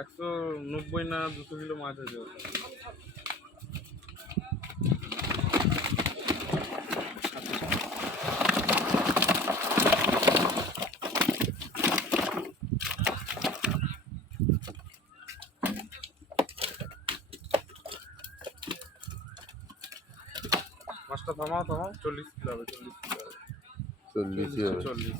একশো নব্বই না দুশো কিলো মাছ আছে। মাছটা থামাও থামাও। চল্লিশ কিলো হবে চল্লিশ কিলো হবে। চল্লিশই হবে। চল্লিশ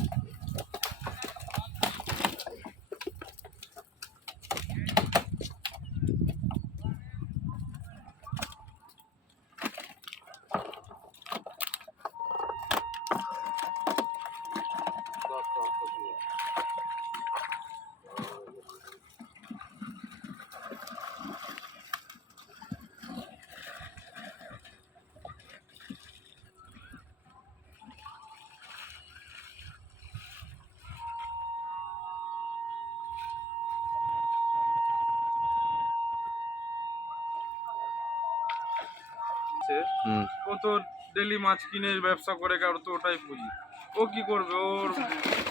হুম। ও তো ডেলি মাছ কিনে ব্যবসা করে কারও তো ওটাই পুঁজি। ও কি করবে? ওর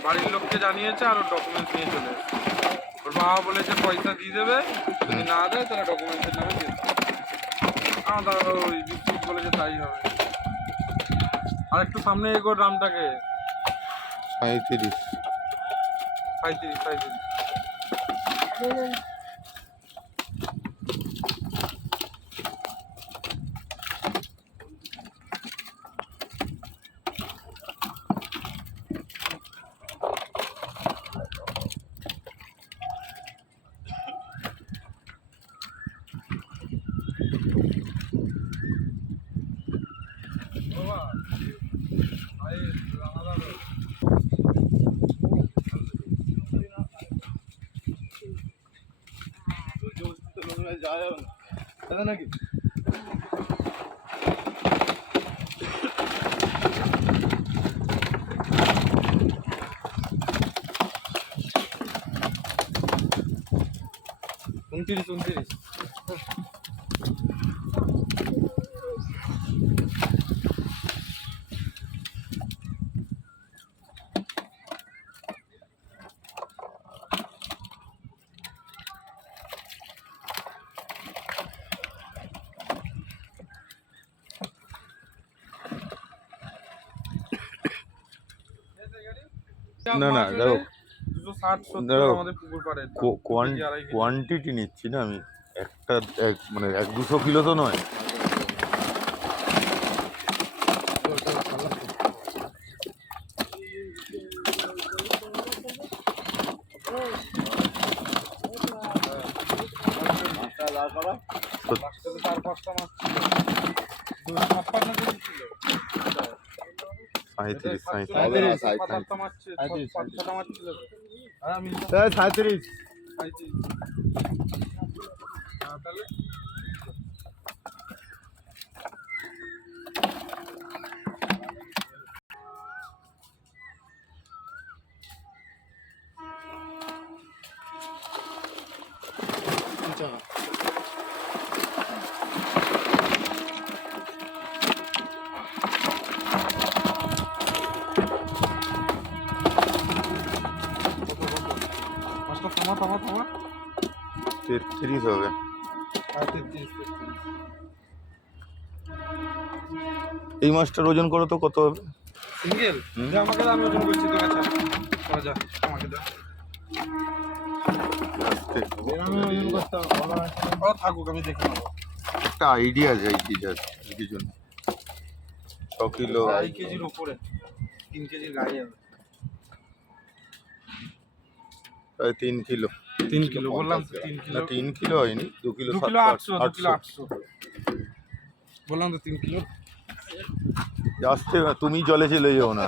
বাড়ির লোককে জানিয়েছে আর ওর ডকুমেন্টস নিয়ে চলে ওর বাবা বলেছে পয়সা দিয়ে দেবে। যদি না দেয় তাহলে ডকুমেন্টসের নামে দিয়ে দেবে। আমার দাদা ওই বিস্কুট বলেছে তাই হবে। আর একটু সামনে এগো ড্রামটাকে সাঁত্রিশ সাঁত্রিশ সাঁত্রিশ নাকি উনত্রিশ উনত্রিশ না, না, দেখো। দুশো ষাট সত্তর দেখো, আমাদের পুকুর পাড়ে কোয়ান্টিটি নিচ্ছি না আমি একটা এক মানে এক দুশো কিলো তো নয়। চার পাঁচটা মাছ সাঁত্রিশ সাঁত্রিশ হবে না, সাত আটটা মাছ ছিল সাঁইত্রিশ, পাঁচ ছটা মাছ ছিল তো হ্যাঁ আমি সাঁত্রিশ খাইছি হ্যাঁ তাহলে মাছটা থামা থামা থামা তেত্রিশ হবে। তেত্রিশ তেত্রিশ। এই মাছটার ওজন করো তো কত হবে? সিঙ্গেল? আমাকে আমি ওজন করছি তোর কাছে। যা আমাকে থাকুক আমি দেখে নেব। একটা আইডিয়া যায় কি জন্য ছ কিলো আড়াই কেজির উপরে তিন কেজির গাড়ি হবে। প্রায় তিন কিলো। তিন কিলো বললাম তো, তিন না কিলো। তিন কিলো হয়নি দু কিলো দু কিলো আটশো দু কিলো আটশো। বললাম তো তিন কিলো। আসতে তুমি জলে চলে যাও না।